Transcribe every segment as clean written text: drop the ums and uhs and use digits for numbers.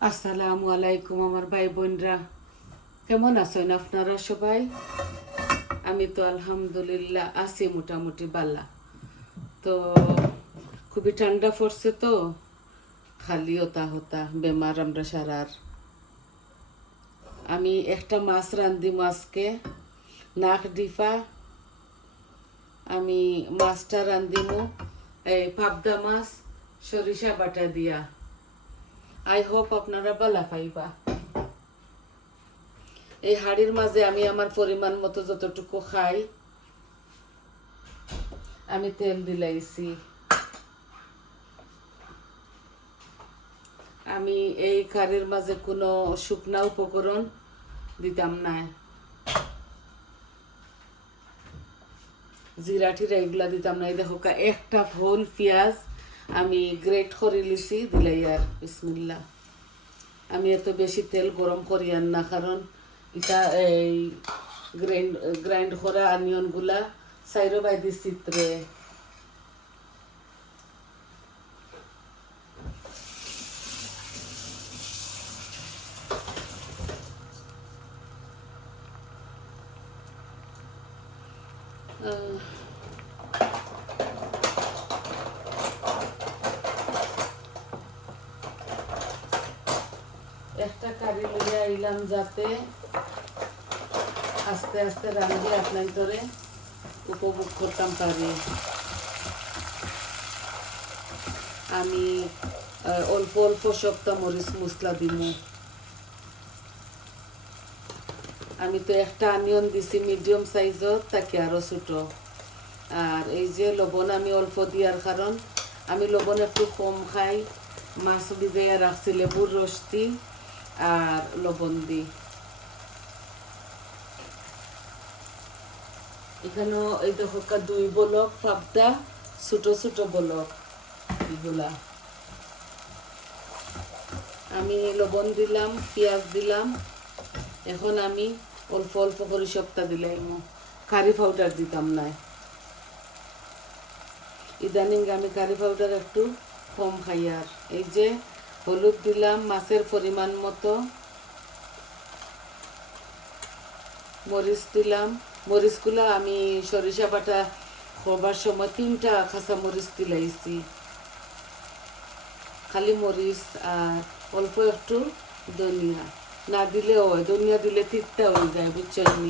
আসসালামু আলাইকুম আমার ভাই বোনরা, কেমন আছেন আপনারা সবাই? আমি তো আলহামদুলিল্লাহ আছি মোটামুটি বালা। তো খুবই ঠান্ডা পড়ছে, তো খালি হতা হতা বেমার আমরা সারার। আমি একটা মাছ রান্ধিম আজকে, নাক ডিফা। আমি মাছটা রান্ধিমু এই পাবদা মাছ সরিষা বাটা দিয়া। আই হোপ আপনারা বালা পাইবা। এই হাড়ির মাঝে আমি আমার পরিমাণ মতো যতটুকু খাই আমি তেল দিলাইছি। আমি এই কারির মাঝে কোনো শুকনা উপকরণ দিতাম না, জিরা টিরা এগুলা দিতাম না। এই দেখো একটা হোল পেঁয়াজ আমি গ্রেট করে লিছি, দিলাই আর বিসমিল্লা। আমি এত বেশি তেল গরম করি আর না, কারণ এটা এই গ্রাইন্ড করা অনিয়নগুলা সাইরো বাইদি চিত্রে। একটা কারি লইয়া আইলাম যাতে আস্তে আস্তে রান্না আপনার ধরে উপভোগ করতাম পারি। আমি অল্প অল্প সপ্তাহ মরিচ মশলা দিব। আমি তো একটা অনিয়ন দিছি মিডিয়াম সাইজত, তাকে আরও ছোটো। আর এই যে লবণ আমি অল্প দিয়ার কারণ আমি লবণ একটু কম খাই। মাছ ভিজাইয়া রাখছি লেবুর রস দি আর লবণ দি। এখানেও এই দেখো 2 বলক পাবদা, ছোটো ছোটো বলক এগুলা। আমি লবণ দিলাম, পেঁয়াজ দিলাম। এখন আমি অল্প অল্প করে সপ্তাহ দিলাম, কারি পাউডার দিতাম না। ইদানিং আমি কারি পাউডার একটু কম খাই। আর এই যে হলুদ দিলাম মাছের পরিমাণ মতো, মরিচ দিলাম। মরিচগুলো আমি সরিষা বাটা হবার সময় 3টা কাঁচা মরিচ দিলাইছি, খালি মরিচ। আর অল্প একটু ধনিয়া না দিলে হয়, ধনিয়া দিলে তিতটা হয়ে যায়, বুঝছেন?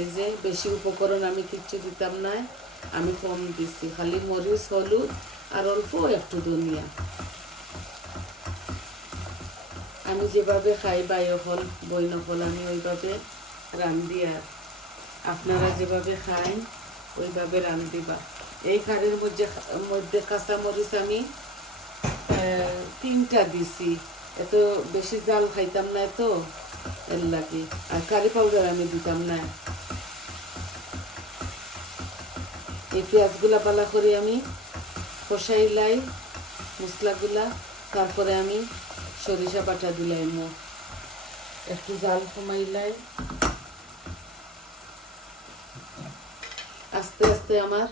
এই যে বেশি উপকরণ আমি কিচ্ছু দিতাম না, আমি কম দিছি, খালি মরিচ হলুদ আর অল্প একটু ধনিয়া। আমি যেভাবে খাই বাই নকল বই নকল আমি ওইভাবে রান্ধি। আর আপনারা যেভাবে খান ওইভাবে রান্ধিবা। এই কারির মধ্যে মধ্যে কাঁচামরিচ আমি 3টা দিছি, এত বেশি জাল খাইতাম না, তো এর লাগে। আর কারি পাউডার আমি দিতাম না। এই পেঁয়াজগুলা পালা করে আমি কষাইলাই মশলাগুলা, তারপরে আমি সরিষা বাটা দিলাই, একটু জাল কমাইলাই। আস্তে আস্তে আমার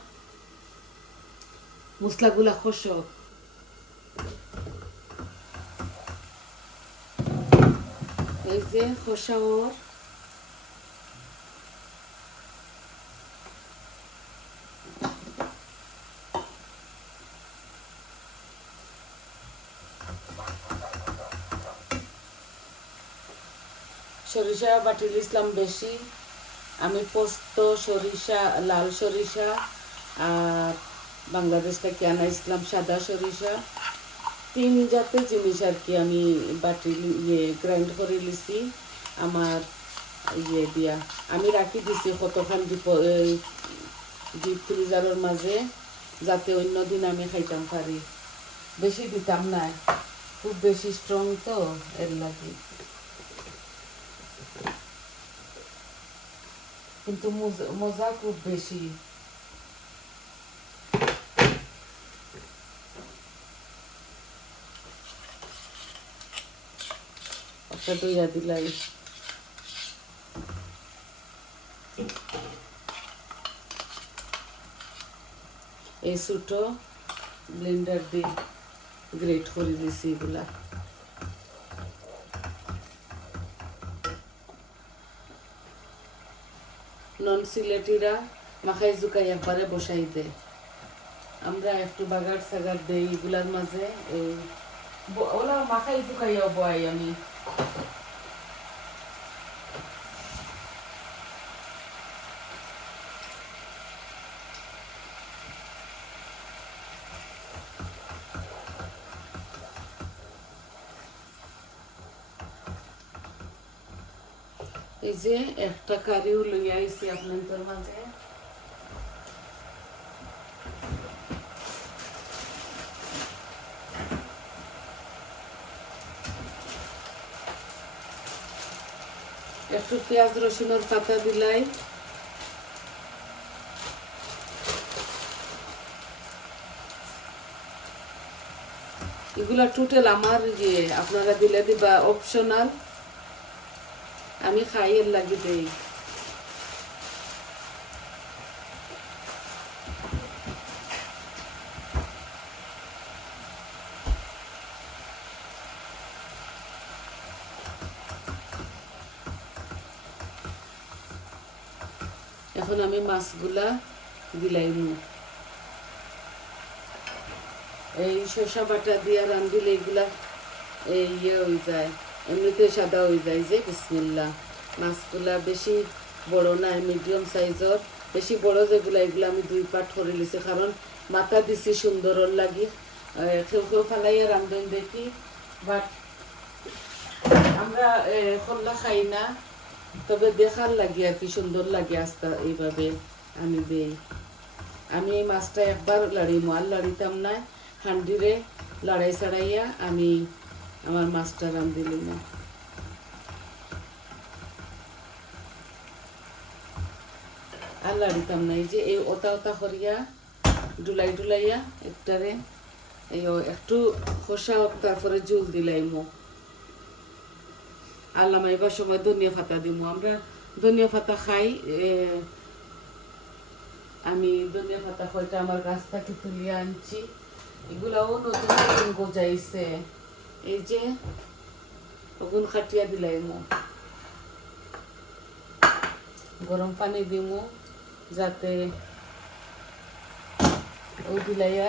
মশলাগুলা খসক। এই যে খসাওর সরিষা বাটিল ইসলাম বেশি। আমি পোস্ত, সরিষা, লাল সরিষা আর বাংলাদেশ থেকে আনা ইসলাম সাদা সরিষা, 3 জাতের জিনিস আর কি আমি বাটি গ্রাইন্ড করে লিছি আমার দিয়া। আমি রাখি দিছি কতক্ষণ ডিপ ফ্রিজারের মাঝে, যাতে অন্য দিন আমি খাইতাম পারি। বেশি দিতাম না, খুব বেশি স্ট্রং তো এর লাগে। কিন্তু মজা খুব বেশি। একটা দইয়া দিলাই। এই ছোটো ব্লেন্ডার দিয়ে গ্রেট করে দিছি এগুলা। নন সিলেটিরা মাখাই জুকাই একবারে বসাই দেয়। আমরা একটু বাগার সাগার দেই এগুলার মাঝে, এই ওলা মাখাই জুকাইয়াও বয় আমি। এই যে একটা কারিও লইয়া আইছি আপনাদের মাঝে। একটু পেঁয়াজ রসুনের পাতা দিলাই, এগুলা টোটাল আমার যে আপনারা দিলে দিবা অপশনাল, আমি খাই এর লাগি দেই। এখন আমি মাছগুলা দিলাইম। এই শসা বাটা দিয়া রান্ধিলে এগুলা এই ইয়ে হয়ে যায়, এমনিতে সাদা হয়ে যায়। যে বিসমিল্লাহ, মাছগুলা বেশি বড় না, মিডিয়াম সাইজর। বেশি বড় যেগুলা এগুলো আমি 2 পার্ট করে লিছি, কারণ মাথা দিছি সুন্দরর লাগি। কেউ কেউ ফালাইয়া রান্ধেন দেখি, বাট আমরা খোল্লা খাই না, তবে দেখার লাগে আর কি সুন্দর লাগে। আস্তা এইভাবে আমি দেই। আমি এই মাছটা একবার লাড়িম, আর লাড়িতাম না। হান্ডিরে লড়াই ছাড়াইয়া আমি আমার মাছটা রান্ধিলি না। আর লাড়িতাম না। এই যে এই ওতা ওতা করিয়া ডুলাই ডুলাইয়া একটারে এই একটু খোসা হোক, তারপরে জুল দিলাইমো। আল্লাহ এবার সময় ধনিয়া পাতা দিমু। আমরা ধনিয়া পাতা খাই। আমি ধনিয়া পাতা কয়টা আমার গাছ থেকে তুলিয়া আনছি। এগুলাও নতুন নতুন গজাইছে। এই যে ওগুন খাটিয়া দিলাইমু, গরম পানি দিমু যাতে ও দিলাইয়া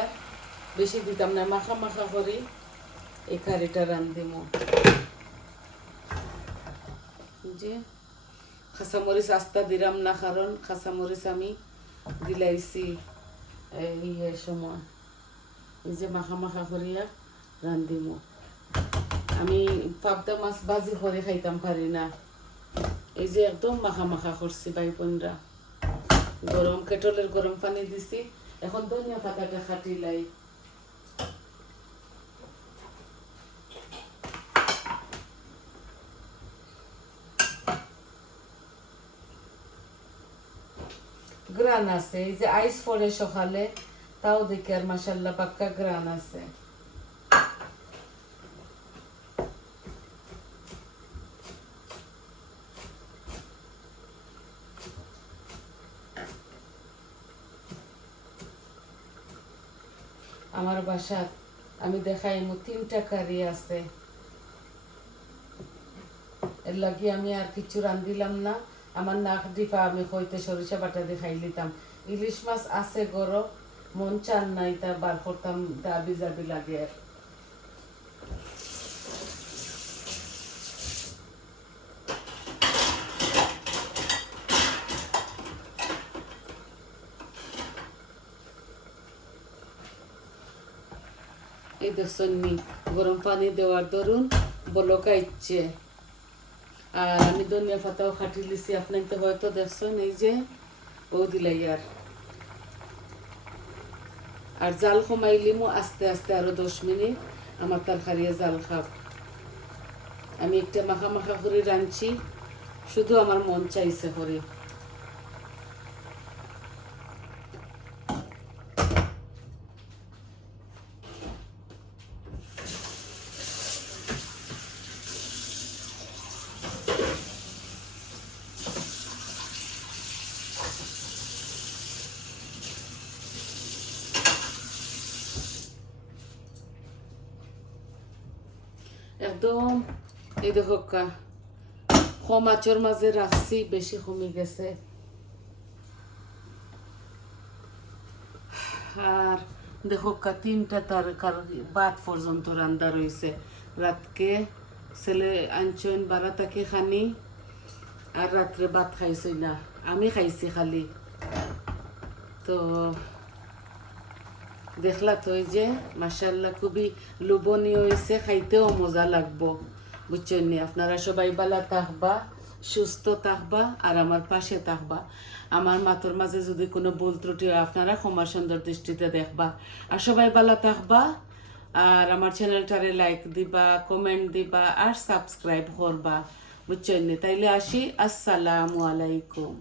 বেশি দিতাম না, মাখা মাখা করি এই কারিটা রান্ধিমু। যে খাসামরিচ আস্তা দিলাম না, কারণ খাসামরিচ আমি দিলাইছি এই সময়। এই যে মাখা মাখা করিয়া রান্ধিমু। আমি পাবদা মাছ ভাজি করে খাইতাম পারি না। এই যে একদম মাখা মাখা করছি বাইপনরা। গরম কেটলের গরম পানি দিছি। এখন ধনিয়া পাতাটা খাটিলাই। গ্রান আছে, এই যে আইস পড়ে সকালে, তাও দেখি আর মাশাল্লাহ পাক্কা গ্রান আছে। আমার বাসাত আমি দেখাই 3টা কারি আছে, এর লাগি আমি আর কিছু রান্ধিলাম না। আমার নাক ডিপা আমি হইতে সরিষা বাটা দিয়ে খাই লিতাম। ইলিশ মাছ আছে গরম, মন চান নাই তা বার করতাম, দাবি জাবি লাগে। এই দেখছেন গরম পানি দেওয়ার দরুন বলকা ইচ্ছে। আর আমি ধনিয়া পাতাও খাটি লিছি, আপনাকে হয়তো দেখছেন। এই যে ও দিলাই আর জাল কমাইলিমু আস্তে আস্তে আরো 10 মিনিট আমার তরকারিয়া জাল খাব। আমি একটা মাখা মাখা করে রাঁধছি, শুধু আমার মন চাইছে করে। একদম এই দেখো কম আঁচের মাঝে রাখছি, বেশি কমে গেছে। আর দেখো তিনটা তারকার বাদ পর্যন্ত রান্দা রয়েছে রাতকে ছেলে আনছেন বারাতাকে খানি আর রাত্রে ভাত খাইছি না আমি খাইছি খালি তো দেখলা তো এই যে মাশাআল্লাহ খুবই লোভনীয় হয়েছে খাইতেও মজা লাগবো বুঝছেন নি আপনারা সবাই ভালো থাকবা সুস্থ থাকবা আর আমার পাশে থাকবা আমার মাতর মাঝে যদি কোনো ভুল ত্রুটি হয় আপনারা ক্ষমা সুন্দর দৃষ্টিতে দেখবা আর সবাই ভালো থাকবা আর আমার চ্যানেলটারে লাইক দিবা কমেন্ট দিবা আর সাবস্ক্রাইব করবা বুঝছেন নি তাইলে আসি আসসালামু আলাইকুম।